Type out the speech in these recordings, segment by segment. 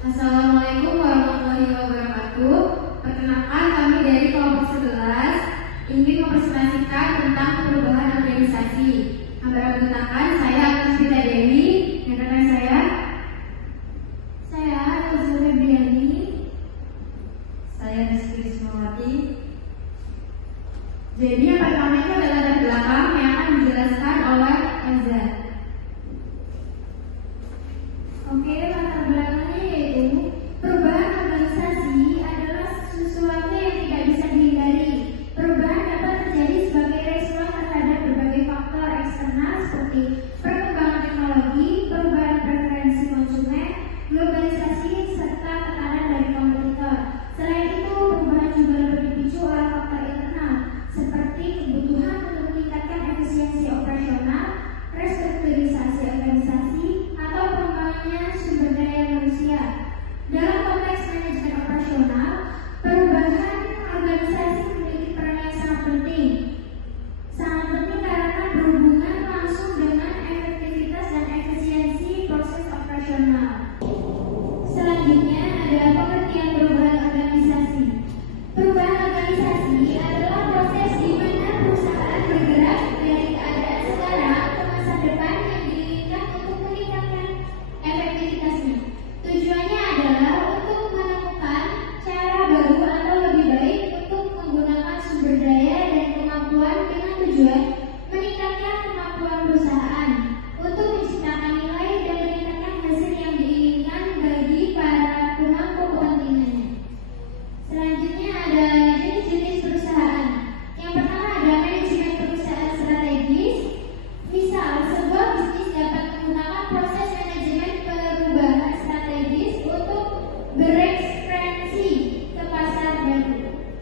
Assalamualaikum warahmatullahi wabarakatuh. Perkenalkan, kami dari kelompok 11 ingin mempresentasikan tentang perubahan organisasi. Yang beranggotakan saya Agustina Dewi, dan rekan saya Elza Febriani, saya Rizky Rismawati. Jadi yang pertama itu adalah latar belakang yang akan dijelaskan oleh Elza. Oke, latar belakangnya yaitu perubahan organisasi adalah sesuatu yang tidak bisa dihindari. Perubahan dapat terjadi sebagai respon terhadap berbagai faktor eksternal seperti perkembangan teknologi, perubahan preferensi konsumen, globalisasi, serta tekanan dari kompetitor. Selain itu, perubahan juga dapat dipicu oleh faktor internal seperti kebutuhan untuk meningkatkan efisiensi operasional, restrukturisasi organisasi, atau pengembangannya sumber daya manusia. Dalam konteks manajemen operasional, perubahan organisasi memiliki peran yang sangat penting. Sangat penting karena berhubungan langsung dengan efektivitas dan efisiensi proses operasional. Selanjutnya ada pengertian perubahan organisasi. Perubahan organisasi adalah proses di mana perusahaan bergerak dari keadaan sekarang ke masa depan yang diinginkan untuk meningkatkan efektivitasnya. Tujuannya adalah untuk menemukan cara baru atau lebih baik untuk menggunakan sumber daya dan kemampuan dengan tujuan meningkatkan kemampuan perusahaan untuk menciptakan nilai dan meningkatkan hasil yang diinginkan bagi para pemangku kepentingannya. Selanjutnya ada jenis-jenis perusahaan. Yang pertama ada manajemen perusahaan strategis. Misal, sebuah bisnis dapat menggunakan proses manajemen perubahan strategis untuk berekspansi ke pasar baru.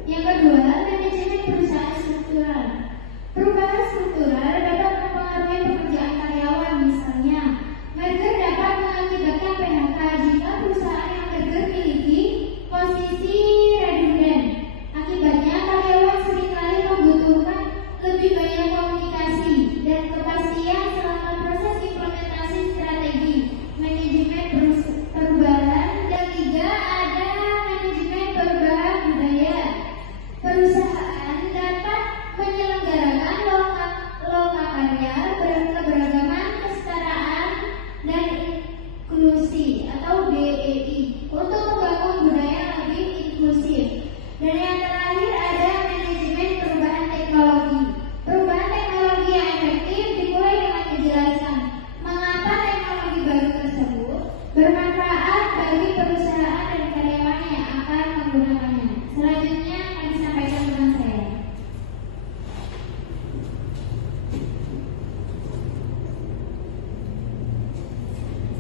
Yang kedua, manajemen perusahaan struktural. Perubahan struktural dapat mempengaruhi pekerjaan karyawan. Misalnya, merger dapat mengakibatkan PHK jika perusahaan yang merger memiliki posisi redundan. Akibatnya, karyawan seringkali membutuhkan lebih banyak komunikasi dan kepastian selama proses implementasi strategi manajemen perubahan. Dan tiga, ada manajemen perubahan budaya. Perusahaan dapat menyelenggarakan lokakarya, keberagaman, kesetaraan, dan inklusi atau DEI untuk membangun budaya lebih inklusif. Dan yang terakhir ada manajemen perubahan teknologi. Perubahan teknologi yang efektif dimulai dengan menjelaskan mengapa teknologi baru tersebut bermanfaat bagi perusahaan dan karyawan yang akan menggunakannya. Selanjutnya akan disampaikan teman saya.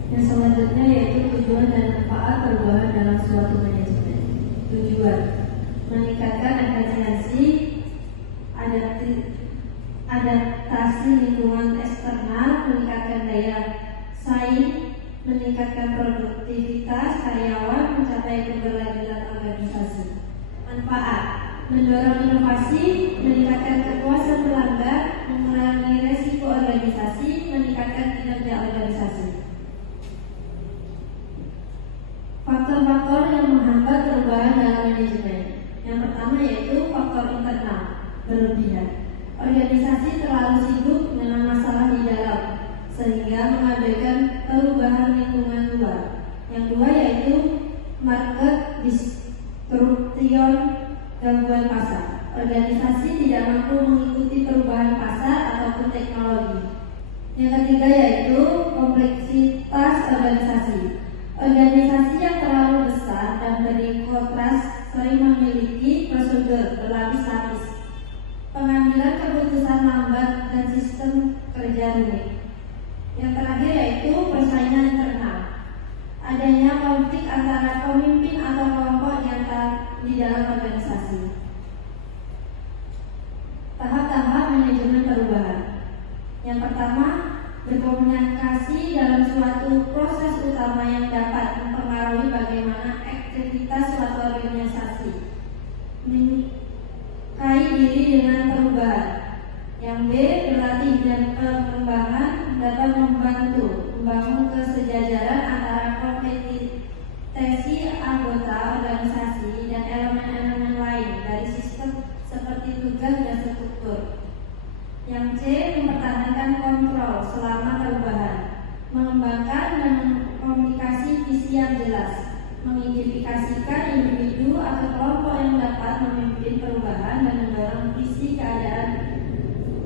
Yang selanjutnya yaitu tujuan dan manfaat perubahan dalam suatu manajemen. Tujuan: meningkatkan efisiensi, adaptasi lingkungan eksternal, meningkatkan daya saing, meningkatkan produktivitas karyawan, mencapai keberlanjutan organisasi. Manfaat: mendorong inovasi, meningkatkan kepuasan pelanggan, mengurangi resiko organisasi, meningkatkan kinerja organisasi. Faktor-faktor yang menghambat perubahan dalam manajemen. Yang pertama yaitu faktor internal, berlebihan. Organisasi terlalu sibuk dengan masalah di dalam sehingga mengabaikan perubahan lingkungan luar. Yang kedua yaitu market disruption, gangguan pasar. Organisasi tidak mampu mengikuti perubahan pasar ataupun teknologi. Yang ketiga yaitu kompleksitas organisasi. Organisasi yang terlalu besar dan berkontras sering memiliki prosedur berlapis-lapis, pengambilan keputusan lambat, dan sistem kerja rumit. Yang terakhir yaitu persaingan internal. Adanya konflik antara pemimpin atau kelompok di dalam organisasi. Tahap-tahap manajemen perubahan. Yang pertama, berkomunikasi dalam suatu proses utama yang dapat mempengaruhi bagaimana aktivitas suatu organisasi. Menyesuaikan diri dengan perubahan. Yang B, berlatih dan pengembangan dapat membantu membangun kesejajaran antara kompetensi selama perubahan, mengembangkan dan komunikasi visi yang jelas, mengidentifikasikan individu atau kelompok yang dapat memimpin perubahan dan mendorong visi keadaan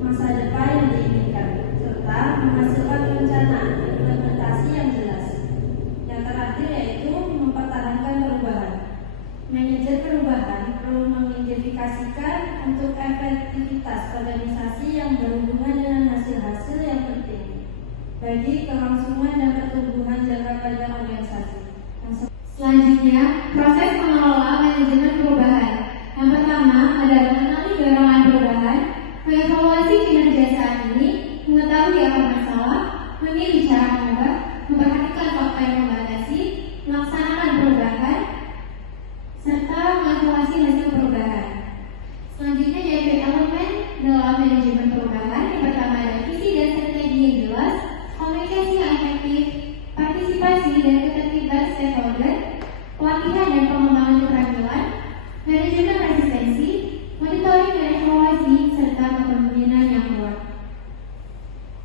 masa depan yang diinginkan, serta menghasilkan rencana implementasi yang jelas. Yang terakhir yaitu mempertahankan perubahan. Manajer perubahan perlu mengidentifikasikan untuk efektivitas organisasi yang berhubungan dengan hasil-hasil yang penting bagi kelangsungan dan pertumbuhan jangka panjang organisasi. Selanjutnya, proses mengelola manajemen perubahan. Yang pertama adalah mengenali dorongan perubahan, mengevaluasi kinerja saat ini, mengetahui apa masalah, memilih cara mengubah, memperhatikan faktor yang membatasi, melaksanakan perubahan, serta mengevaluasi hasil perubahan. Selanjutnya yaitu elemen dalam manajemen perubahan. Yang pertama ada visi dan strategi yang jelas, komunikasi yang efektif, partisipasi dan keterlibatan stakeholder, pelatihan dan pengembangan keterampilan, manajemen resistensi, monitoring dan evaluasi, serta kepemimpinan yang kuat.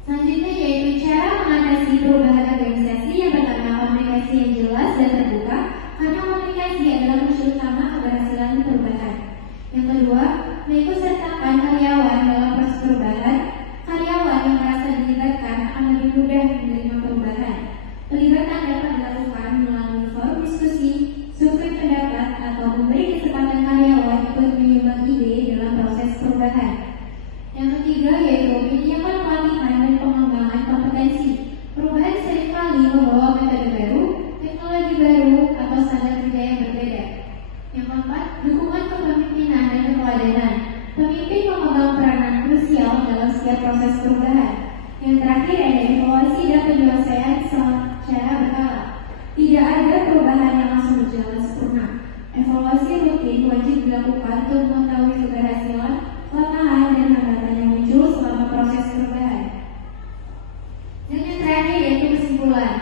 Selanjutnya yaitu cara mengatasi perubahan organisasi. Yang pertama komunikasi yang jelas dan terbuka, karena komunikasi adalah kunci utama keberhasilan perubahan. Yang kedua, mengikutsertakan karyawan dalam proses perubahan. Karyawan yang merasa dilibatkan akan lebih mudah menerima perubahan. Pelibatan dapat dilakukan melalui forum diskusi, survei pendapat, atau memberi kesempatan karyawan ikut menyumbang ide dalam proses perubahan. Yang ketiga yaitu menyediakan pelatihan dan pengembangan kompetensi. Perubahan seringkali membawa metode baru, teknologi baru, atau standar kerja yang berbeda. Yang keempat, dukungan kepemimpinan dan keteladanan. Pemimpin memegang peranan krusial dalam setiap proses perubahan. Yang terakhir ada evaluasi dan penyelesaian secara berkala. Tidak ada perubahan yang langsung berjalan sempurna. Evaluasi rutin wajib dilakukan untuk mengetahui keberhasilan, kelemahan, dan hambatan yang muncul selama proses perubahan. Dan yang terakhir yaitu kesimpulan.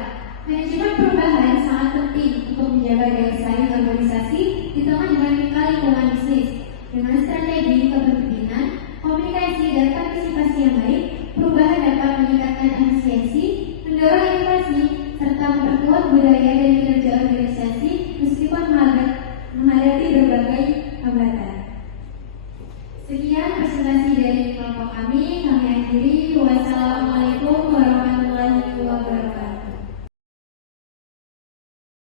Manajemen perubahan sangat penting untuk menjaga daya saing organisasi di tengah dinamika lingkungan bisnis. Dengan strategi kepemimpinan, komunikasi, dan partisipasi yang baik, perubahan dapat meningkatkan efisiensi, mendorong inovasi, serta memperkuat budaya dan